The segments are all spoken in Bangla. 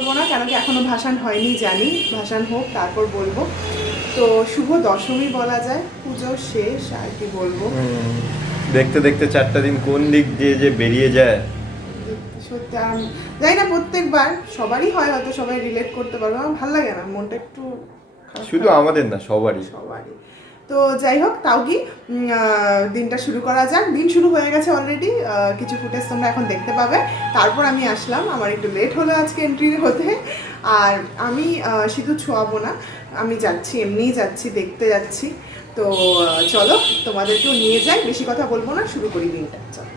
বলবো না, কেন কি এখনো ভাসান হয়নি, জানি ভাসান হোক তারপর বলবো। তো শুভ দশমী বলা যায়, পুজো শেষ, আর কি বলবো। দেখতে দেখতে 4টা দিন কোন দিক দিয়ে যে বেরিয়ে যায়। সত্যি জানি না, প্রত্যেকবার সবারই হয়, হয়তো সবাই রিলেট করতে পারবে, আমার ভালো লাগে না, মনটা একটু শুধু আমাদের না, সবারই। তো যাই হোক, তাও কি দিনটা শুরু করা যাক। দিন শুরু হয়ে গেছে অলরেডি, কিছু ফুটেজ তোমরা এখন দেখতে পাবে। তারপর আমি আসলাম, আমার একটু লেট হলো আজকে এন্ট্রি হতে। আর আমি সিঁদুর ছোঁয়াবো না, আমি যাচ্ছি, এমনিই যাচ্ছি, দেখতে যাচ্ছি। তো চলো তোমাদেরকেও নিয়ে যাই, বেশি কথা বলবো না, শুরু করি দিনটা। চলো।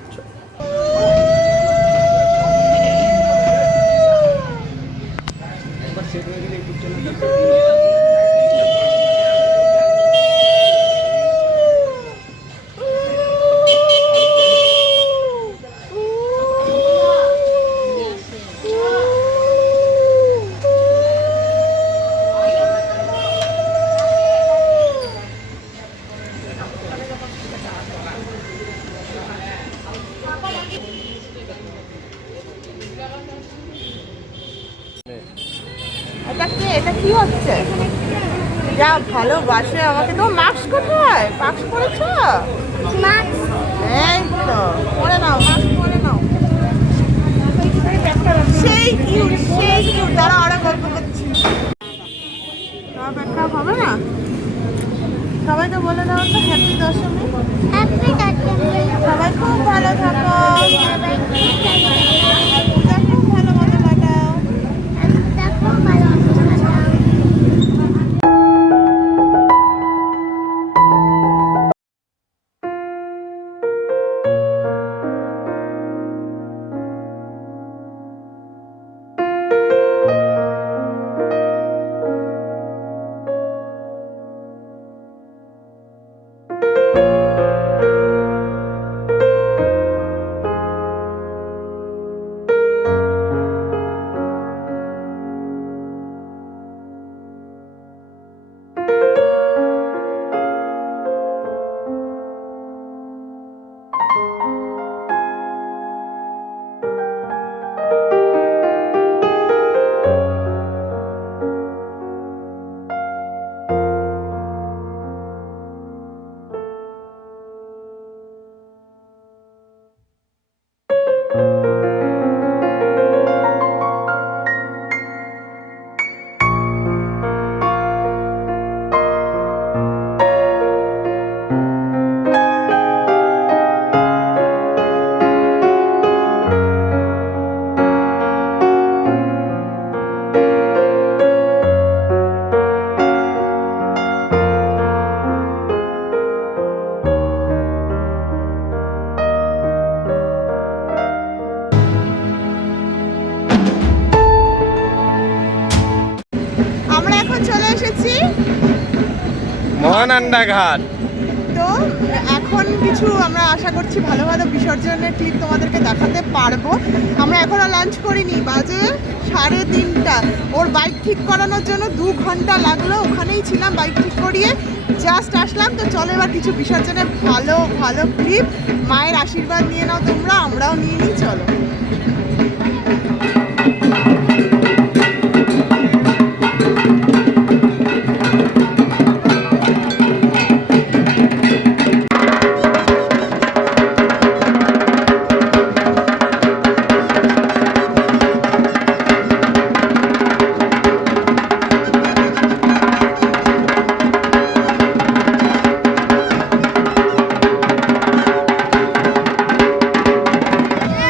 এটা কি হচ্ছে? যা ভালোবাসে আমাকে। তো মাস্ক কোথায়? মাস্ক পরেছো? এই তো পরে নাও, মাস্ক পরে নাও। সেই কিউট, সেই কিউট। দাঁড়া, ওরা গল্প করছি। ব্যাখ্যা হবে না? সবাইকে বলে দাও তো হ্যাপি দশমী। সবাই খুব ভালো থাকো, পূজা খুব ভালো মতো কাটাও। আমরা এখন চলে এসেছি মহানন্দা ঘাট। তো এখন কিছু আমরা আশা করছি ভালো ভালো বিসর্জনের ক্লিপ তোমাদেরকে দেখাতে পারবো। আমরা এখনো লাঞ্চ করিনি, বাজে 3:30। ওর বাইক ঠিক করানোর জন্য 2 ঘন্টা লাগলো, ওখানেই ছিলাম বাইক ঠিক করিয়ে, জাস্ট আসলাম। তো চলো এবার কিছু বিসর্জনের ভালো ভালো ক্লিপ, মায়ের আশীর্বাদ নিয়ে নাও তোমরা, আমরাও নিয়ে নিই, চলো।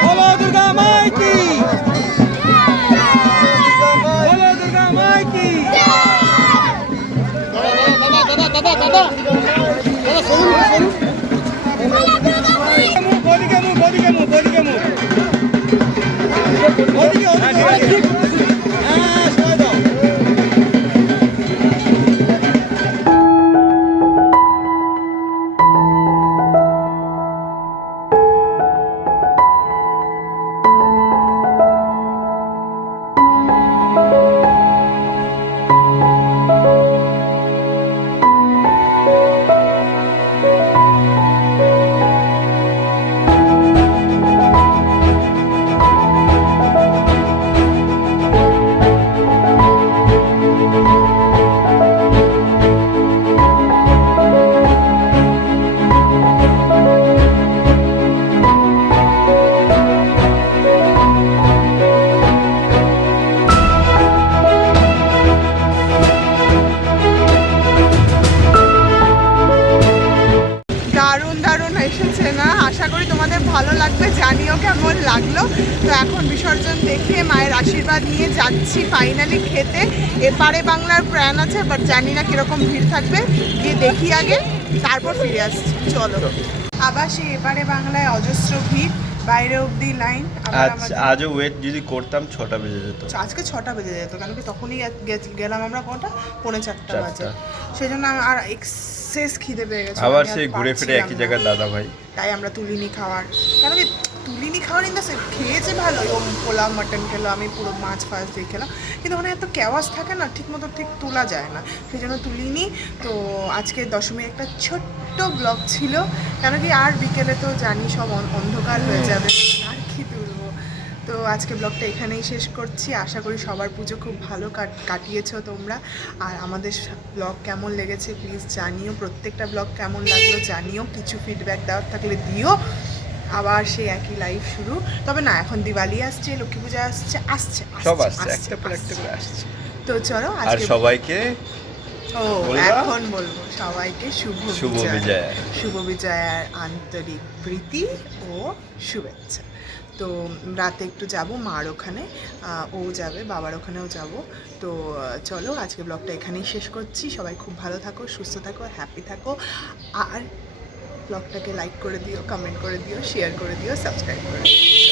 বলো দুর্গা মা আমরা নিয়ে যাচ্ছি ফাইনালি খেতে। এপারে বাংলার প্ল্যান আছে, বাট জানি না কিরকম ভিড় থাকবে, গিয়ে দেখি আগে, তারপর ফিরে আসছি। চলো। আবার সেই এপারে বাংলায় অজস্র ভিড়, বাইরে অবধি লাইন। আজও ওয়েট যদি করতাম 6টা বেজে যেত। আজকে 6টা বেজে যেত, কেন কি তখনই গেলাম আমরা কটা, 3:45 বাজে। 4টা। সেই জন্য আর এক্সেস খিদে পেয়ে গেছে, আবার আমি আর সেই ঘুরে ফিরে পারছিলাম একই না। জায়গায় দাদা ভাই। তাই আমরা তুলিনি খাওয়ার, কেন কি তুলিনি খাওয়ার ইন দ্য সেন্স খেয়েছে ভালো, ও পোলাও মাটন খেলো, আমি পুরো মাছ ফাছ দিয়ে খেলাম, কিন্তু ওখানে এত ক্যাওয়াস থাকে না, ঠিক মতো ঠিক তোলা যায় না, সেই জন্য তুলিনি। তো আজকে দশমীর একটা ছোট্ট ব্লগ ছিল, কেন কি আর বিকেলে তো জানি সব অন্ধকার হয়ে যাবে, আর কি তুলবো। তো আজকে ব্লগটা এখানেই শেষ করছি। আশা করি সবার পুজো খুব ভালো কাটিয়েছো তোমরা। আর আমাদের ব্লগ কেমন লেগেছে প্লিজ জানিও, প্রত্যেকটা ব্লগ কেমন লাগলো জানিও, কিছু ফিডব্যাক দেওয়ার থাকলে দিও। আবার সেই একই লাইভ শুরু, তবে না এখন দিওয়ালি আসছে, লক্ষ্মী পূজা আসছে, সব আসছে, একটা পর একটা করে আসছে। তো চলো আর আজকে সবাইকে বলবা? এখন বলবো সবাইকে শুভ বিজয়া, শুভ বিজয়ার আন্তরিক প্রীতি ও শুভেচ্ছা। তো রাতে একটু যাব মার ওখানে, ও যাবে, বাবার ওখানেও যাব। তো চলো আজকে ব্লগটা এখানেই শেষ করছি। সবাই খুব ভালো থাকো, সুস্থ থাকো, হ্যাপি থাকো। আর ব্লগটাকে লাইক করে দিও, কমেন্ট করে দিও, শেয়ার করে দিও, সাবস্ক্রাইব করে দিও।